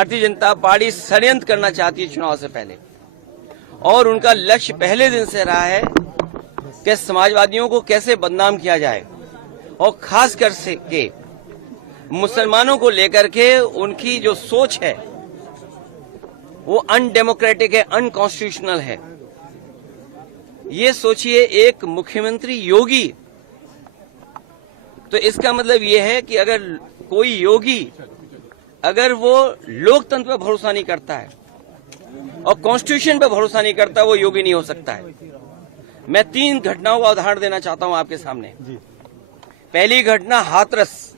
Bharatiya Janata party षड्यंत्र करना चाहती है चुनाव से पहले, और उनका लक्ष्य पहले दिन से रहा है कि समाजवादियों को कैसे बदनाम किया जाए, और खास कर के मुसलमानों को लेकर के उनकी जो सोच है वो अनडेमोक्रेटिक है, अनकॉन्स्टिट्यूशनल है। ये सोचिए, एक मुख्यमंत्री योगी, तो इसका मतलब ये है कि अगर कोई योगी अगर वो लोकतंत्र पर भरोसा नहीं करता है और कॉन्स्टिट्यूशन पर भरोसा नहीं करता, वो योगी नहीं हो सकता है। मैं 3 घटनाओं का उदाहरण देना चाहता हूं आपके सामने। पहली घटना हाथरस,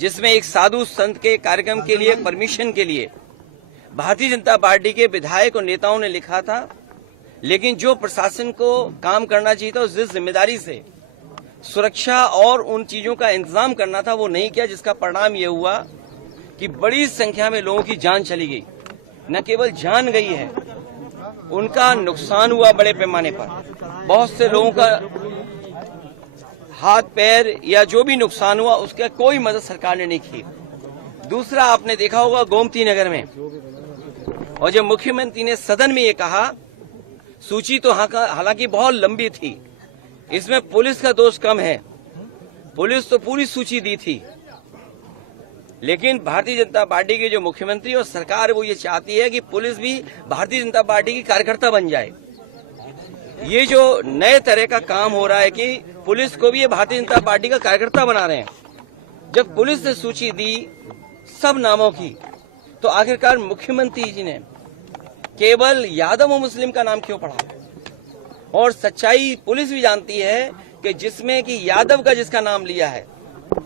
जिसमें एक साधु संत के कार्यक्रम के लिए, परमिशन के लिए भारतीय जनता पार्टी के विधायक और नेताओं ने लिखा था, लेकिन जो प्रशासन को काम करना चाहिए था, जिस जिम्मेदारी से सुरक्षा और उन चीजों का इंतजाम करना था, वो नहीं किया, जिसका परिणाम ये हुआ कि बड़ी संख्या में लोगों की जान चली गई। न केवल जान गई है, उनका नुकसान हुआ बड़े पैमाने पर। बहुत से लोगों का हाथ पैर या जो भी नुकसान हुआ, उसका कोई मदद सरकार ने नहीं की। दूसरा, आपने देखा होगा गोमती नगर में, और जब मुख्यमंत्री ने सदन में ये कहा, सूची तो हालांकि बहुत लंबी थी, इसमें पुलिस का दोष कम है, पुलिस तो पूरी सूची दी थी, लेकिन भारतीय जनता पार्टी के जो मुख्यमंत्री और सरकार, वो ये चाहती है कि पुलिस भी भारतीय जनता पार्टी की कार्यकर्ता बन जाए। ये जो नए तरह का काम हो रहा है कि पुलिस को भी ये भारतीय जनता पार्टी का कार्यकर्ता बना रहे हैं। जब पुलिस ने सूची दी सब नामों की, तो आखिरकार मुख्यमंत्री जी ने केवल यादव और मुस्लिम का नाम क्यों पढ़ा? और सच्चाई पुलिस भी जानती है कि जिसमें कि यादव का जिसका नाम लिया है,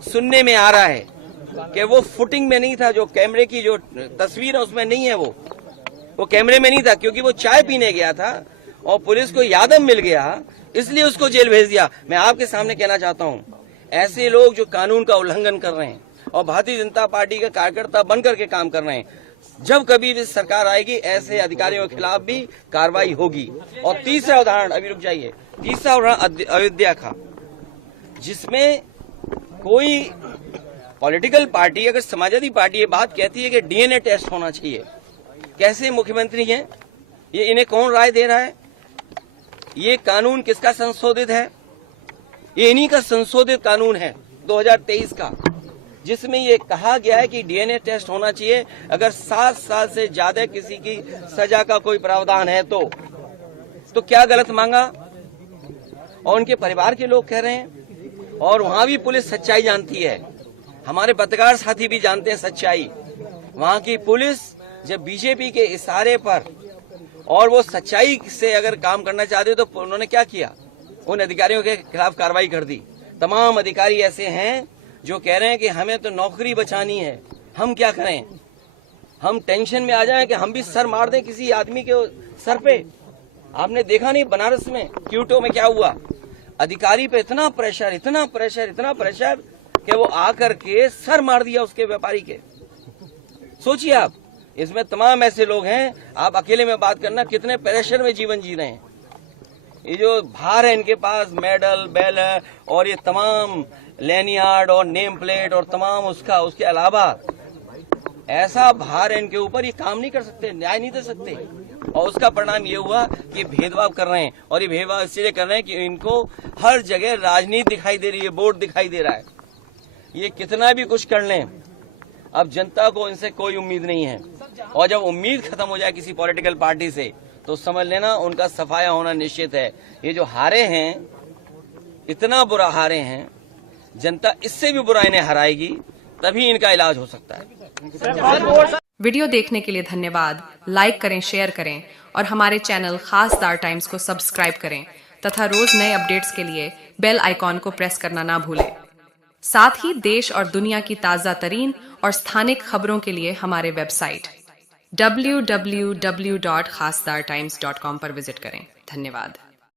सुनने में आ रहा है कि वो फुटिंग में नहीं था, जो कैमरे की जो तस्वीर है उसमें नहीं है, वो कैमरे में नहीं था, क्योंकि वो चाय पीने गया था और पुलिस को यादव मिल गया, इसलिए उसको जेल भेज दिया। मैं आपके सामने कहना चाहता हूं, ऐसे लोग जो कानून का उल्लंघन कर रहे हैं और भारतीय जनता पार्टी का कार्यकर्ता बनकर के काम कर रहे हैं, जब कभी भी सरकार आएगी, ऐसे अधिकारियों के खिलाफ भी कार्रवाई होगी। और तीसरा उदाहरण, अभी रुक जाइए, तीसरा उदाहरण अयोध्या का, जिसमें कोई पॉलिटिकल पार्टी, अगर समाजवादी पार्टी ये बात कहती है कि डीएनए टेस्ट होना चाहिए, कैसे मुख्यमंत्री हैं ये, इन्हें कौन राय दे रहा है? ये कानून किसका संशोधित है? ये इन्हीं का संशोधित कानून है 2023 का, जिसमें ये कहा गया है कि डीएनए टेस्ट होना चाहिए अगर 7 साल से ज्यादा किसी की सजा का कोई प्रावधान है तो क्या गलत मांगा? और उनके परिवार के लोग कह रहे हैं, और वहां भी पुलिस सच्चाई जानती है, हमारे पत्रकार साथी भी जानते हैं सच्चाई। वहां की पुलिस जब बीजेपी के इशारे पर और वो सच्चाई से अगर काम करना चाहते तो उन्होंने क्या किया? उन अधिकारियों के खिलाफ कार्रवाई कर दी। तमाम अधिकारी ऐसे हैं जो कह रहे हैं कि हमें तो नौकरी बचानी है, हम क्या करें? हम टेंशन में आ जाएं कि हम भी सर मार दें किसी आदमी के सर पे। आपने देखा नहीं बनारस में, क्यूटो में क्या हुआ? अधिकारी पे इतना प्रेशर, इतना प्रेशर, इतना प्रेशर कि वो आकर के सर मार दिया उसके व्यापारी के। सोचिए आप, इसमें तमाम ऐसे लोग हैं, आप अकेले में बात करना कितने प्रेशर में जीवन जी रहे हैं। ये जो भार है इनके पास, मेडल, बैनर और ये तमाम लैनियार्ड और नेम प्लेट और तमाम उसके अलावा ऐसा भार है इनके ऊपर, ये काम नहीं कर सकते, न्याय नहीं दे सकते। और उसका परिणाम ये हुआ कि भेदभाव कर रहे हैं, और ये भेदभाव इसलिए कर रहे हैं कि इनको हर जगह राजनीति दिखाई दे रही है, वोट दिखाई दे रहा है। ये कितना भी कुछ कर लें, अब जनता को इनसे कोई उम्मीद नहीं है, और जब उम्मीद खत्म हो जाए किसी पॉलिटिकल पार्टी से, तो समझ लेना उनका सफाया होना निश्चित है। ये जो हारे हैं, इतना बुरा हारे हैं, जनता इससे भी बुरा इन्हें हराएगी, तभी इनका इलाज हो सकता है। वीडियो देखने के लिए धन्यवाद। लाइक करें, शेयर करें और हमारे चैनल खासदार टाइम्स को सब्सक्राइब करें तथा रोज नए अपडेट्स के लिए बेल आइकॉन को प्रेस करना ना भूलें। साथ ही देश और दुनिया की ताजा तरीन और स्थानिक खबरों के लिए हमारे वेबसाइट www.khasdartimes.com पर विजिट करें। धन्यवाद।